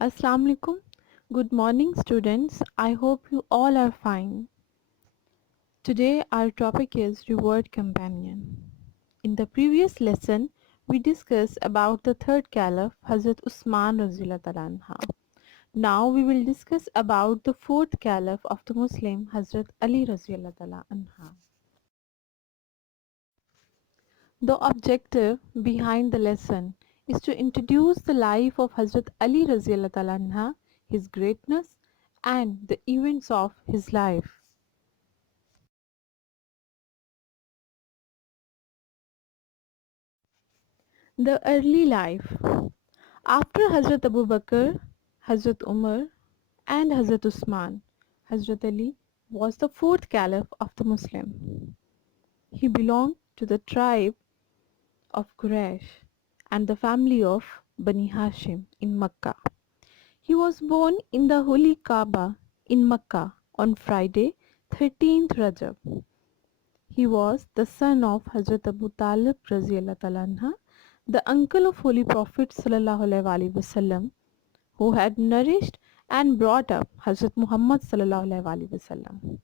Assalamu alaikum. Good morning, students. I hope you all are fine. Today, our topic is Revered Companion. In the previous lesson, we discussed about the third caliph, Hazrat Usman Razillah Anha. Now, we will discuss about the fourth caliph of the Muslim, Hazrat Ali Razillah Anha. The objective behind the lesson is to introduce the life of Hazrat Ali Raziyallahu Ta'ala anha, his greatness, and the events of his life. The early life. After Hazrat Abu Bakr, Hazrat Umar, and Hazrat Usman, Hazrat Ali was the fourth caliph of the Muslim. He belonged to the tribe of Quraysh and the family of Bani Hashim in Makkah. He was born in the Holy Kaaba in Makkah on Friday, 13th Rajab. He was the son of Hazrat Abu Talib anha, the uncle of Holy Prophet sallallahu alaihi wasallam, who had nourished and brought up Hazrat Muhammad sallallahu alaihi wasallam.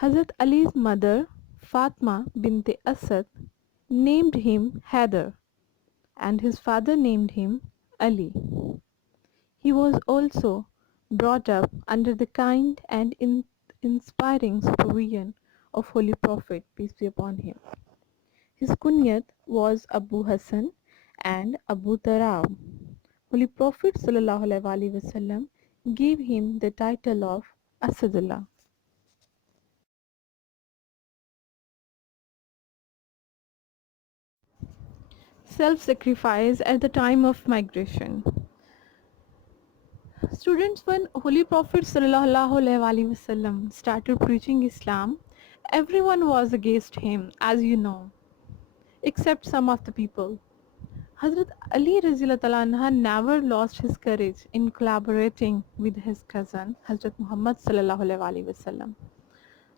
Hazrat Ali's mother, Fatma bint Asad, named him Haider, and his father named him Ali. He was also brought up under the kind and inspiring supervision of Holy Prophet, peace be upon him. His kunyat was Abu Hassan and Abu Tarab. Holy Prophet ﷺ gave him the title of Asadullah. Self-sacrifice at the time of migration. Students, when Holy Prophet ﷺ started preaching Islam, everyone was against him, as you know, except some of the people. Hazrat Ali Anha never lost his courage in collaborating with his cousin Hazrat Muhammad ﷺ.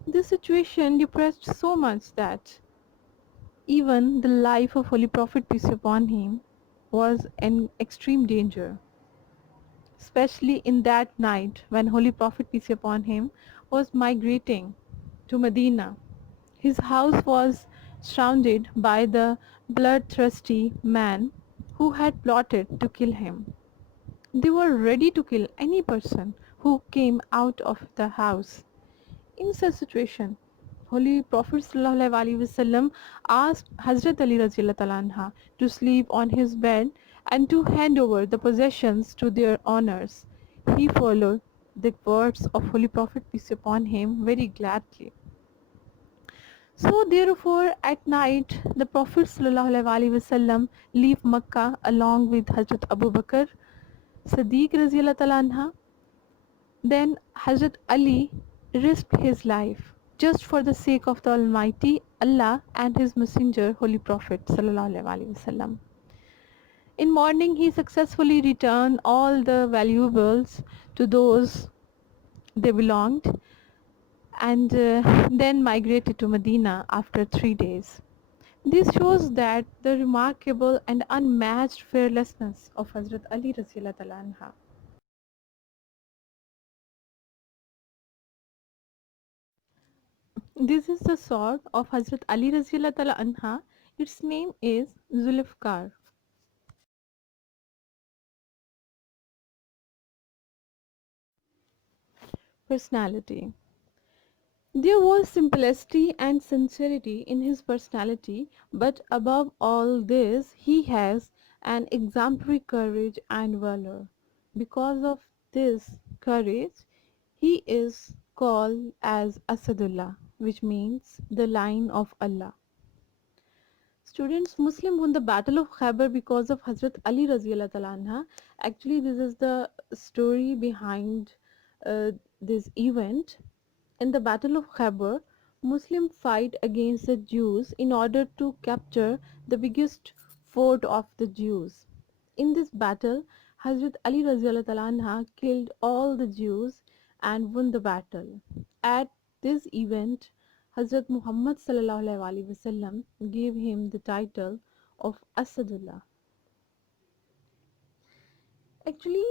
This situation depressed so much that even the life of Holy Prophet peace be upon him was in extreme danger, especially in that night when Holy Prophet peace be upon him was migrating to Medina. His house was surrounded by the bloodthirsty men who had plotted to kill him. They were ready to kill any person who came out of the house. In such situation, Holy Prophet ﷺ asked Hazrat Ali anha to sleep on his bed and to hand over the possessions to their owners. He followed the words of Holy Prophet peace upon him very gladly. So therefore at night the Prophet ﷺ leave Makkah along with Hazrat Abu Bakr, Siddiq anha. Then Hazrat Ali risked his life just for the sake of the Almighty Allah and His Messenger, Holy Prophet ﷺ. In morning, he successfully returned all the valuables to those they belonged and then migrated to Medina after 3 days. This shows that the remarkable and unmatched fearlessness of Hazrat Ali Raziallahu anha. This is the sword of Hazrat Ali Raziallahu anha. Its name is Zulfikar. Personality. There was simplicity and sincerity in his personality, but above all this, he has an exemplary courage and valor. Because of this courage, he is called as Asadullah, which means the line of Allah. Students, Muslim won the Battle of Khyber because of Hazrat Ali Raziallahu anha. Actually, this is the story behind this event. In the Battle of Khyber, Muslim fight against the Jews in order to capture the biggest fort of the Jews. In this battle, Hazrat Ali Raziallahu anha killed all the Jews and won the battle. At this event, Hazrat Muhammad sallallahu alaihi wasallam gave him the title of Asadullah. Actually,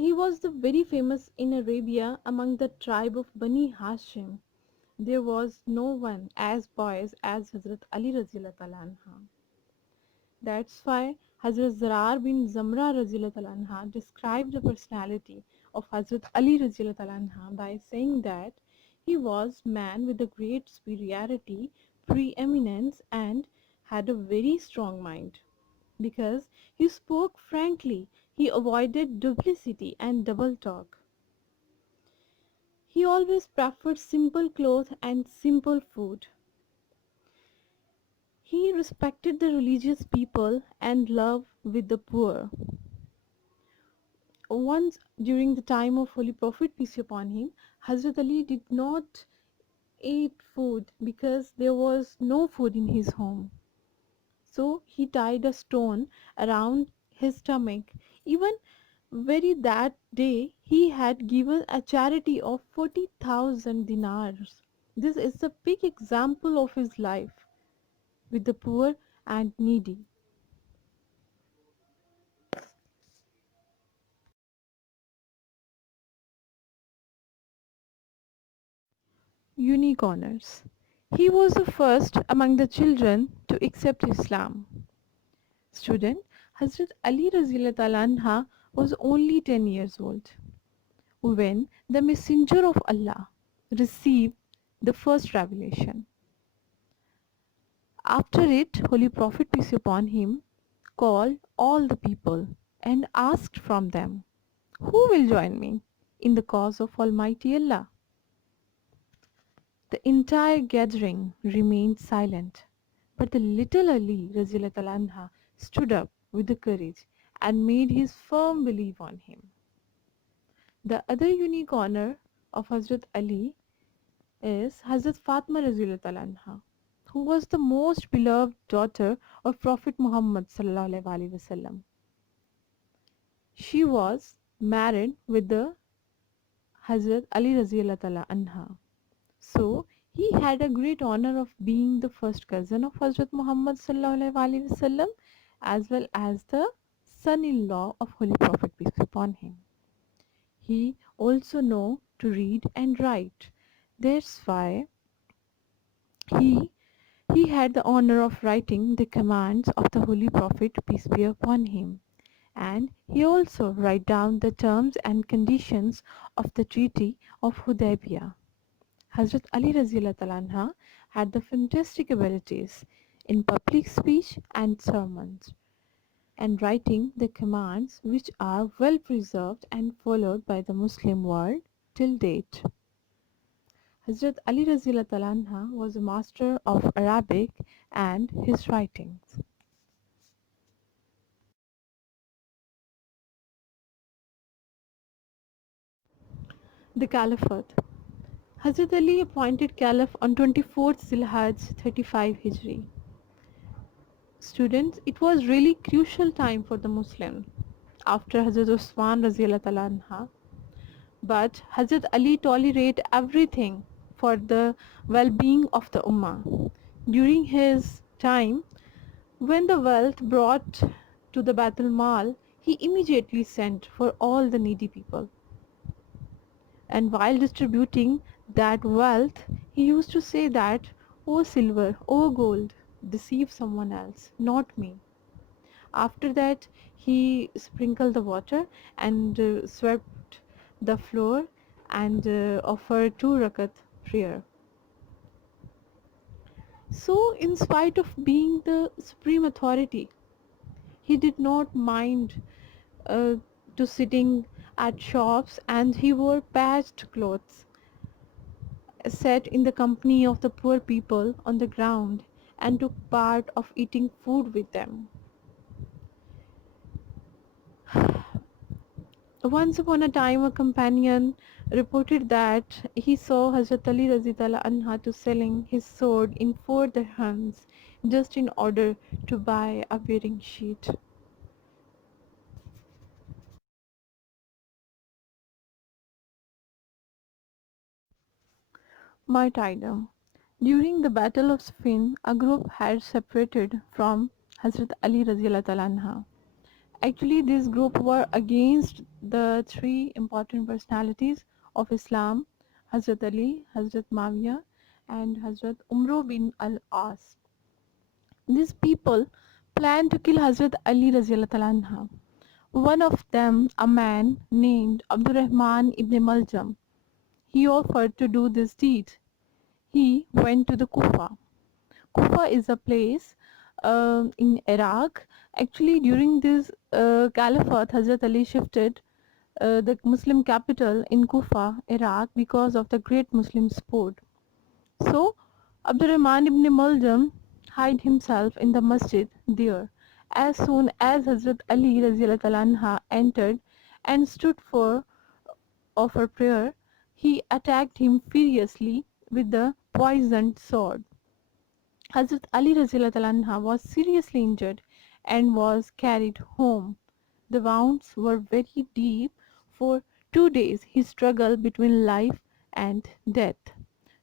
he was the very famous in Arabia among the tribe of Bani Hashim. There was no one as pious as Hazrat Ali Razillah Anha. That's why Hazrat Zarar bin Zamra Razillah Anha described the personality of Hazrat Ali Razillah Anha by saying that he was man with a great superiority, preeminence, and had a very strong mind. Because he spoke frankly, he avoided duplicity and double talk. He always preferred simple clothes and simple food. He respected the religious people and loved with the poor. Once during the time of Holy Prophet peace be upon him, Hazrat Ali did not eat food because there was no food in his home. So he tied a stone around his stomach. Even very that day he had given a charity of 40,000 dinars. This is a big example of his life with the poor and needy. Unique honors. He was the first among the children to accept Islam. Student Hazrat Ali Razillah Anha was only 10 years old when the Messenger of Allah received the first revelation. After it, Holy Prophet peace be upon him called all the people and asked from them, who will join me in the cause of Almighty Allah? The entire gathering remained silent, but the little Ali Razillah Anha stood up with the courage and made his firm belief on him. The other unique honor of Hazrat Ali is Hazrat Fatima Razillah Anha, who was the most beloved daughter of Prophet Muhammad sallallahu alaihi wasallam. She was married with the Hazrat Ali Razillah Anha. So he had a great honor of being the first cousin of Hazrat Muhammad sallallahu alaihi wasallam as well as the son-in-law of Holy Prophet peace be upon him. He also know to read and write. That's why he he had the honor of writing the commands of the Holy Prophet peace be upon him, and he also write down the terms and conditions of the Treaty of Hudaybiyah. Hazrat Ali Razillah Anha had the fantastic abilities in public speech and sermons and writing the commands which are well preserved and followed by the Muslim world till date. Hazrat Ali Razillah Anha was a master of Arabic and his writings. The Caliphate. Hazrat Ali appointed Caliph on 24th Zilhaj 35 Hijri. Students, it was really crucial time for the Muslim after Hazrat Usman Razillah Anha. But Hazrat Ali tolerated everything for the well-being of the Ummah. During his time, when the wealth brought to the Baitul Mal, he immediately sent for all the needy people. And while distributing that wealth, he used to say that, "O silver, O gold, deceive someone else, not me." After that, he sprinkled the water and swept the floor and offered 2 rakat prayer. So, in spite of being the supreme authority, he did not mind uh, to sitting at shops, and he wore patched clothes, sat in the company of the poor people on the ground, and took part of eating food with them. Once upon a time, a companion reported that he saw Hazrat Ali Razitala Anha to selling his sword in 4 dirhams just in order to buy a wearing sheet. Martyrdom. During the Battle of Siffin, a group had separated from Hazrat Ali Raziyallahu Anha. Actually, this group were against the three important personalities of Islam, Hazrat Ali, Hazrat Mawiya, and Hazrat Umar bin al-As. These people planned to kill Hazrat Ali Raziyallahu Ta'ala anha. One of them, a man named Abdurrahman ibn Maljam, he offered to do this deed. He went to the Kufa. Kufa is a place in Iraq. Actually, during this caliphate, Hazrat Ali shifted the Muslim capital in Kufa, Iraq, because of the great Muslim sport. So, Abdurrahman ibn Muljam hid himself in the masjid there. As soon as Hazrat Ali anha entered and stood for offer prayer, he attacked him furiously with the poisoned sword. Hazrat Ali anha was seriously injured and was carried home. The wounds were very deep. For 2 days he struggled between life and death.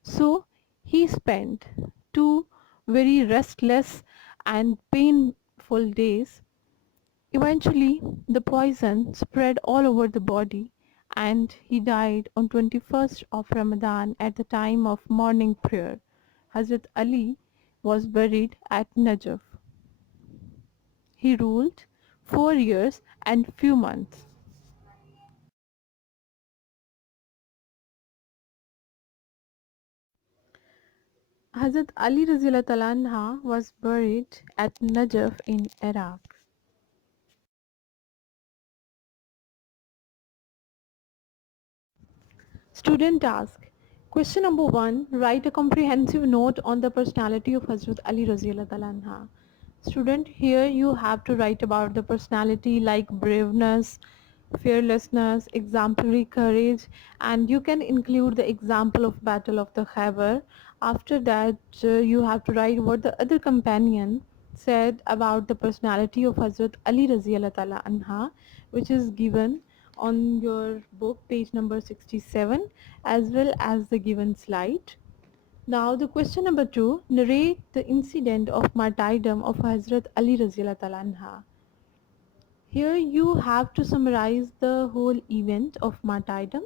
So he spent 2 very restless and painful days. Eventually, the poison spread all over the body and he died on 21st of Ramadan at the time of morning prayer. Hazrat Ali was buried at Najaf. He ruled 4 years and few months. Hazrat Ali Anha was buried at Najaf in Iraq. Student task. Question number 1. Write a comprehensive note on the personality of Hazrat Ali Anha. Student, here you have to write about the personality like braveness, fearlessness, exemplary courage, and you can include the example of Battle of the Khyber. After that, you have to write what the other companion said about the personality of Hazrat Ali Anha, which is given on your book page number 67 as well as the given slide. Now the question number 2, narrate the incident of martyrdom of Hazrat Ali anha. Here you have to summarize the whole event of martyrdom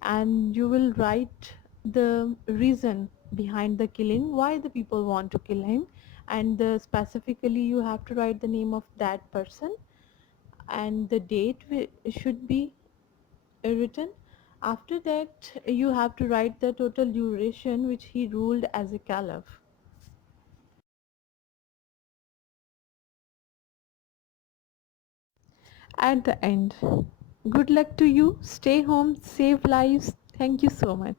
and you will write the reason behind the killing, why the people want to kill him, and specifically you have to write the name of that person and the date should be written. After that you have to write the total duration which he ruled as a caliph. At the end, good luck to you, stay home, save lives. Thank you so much.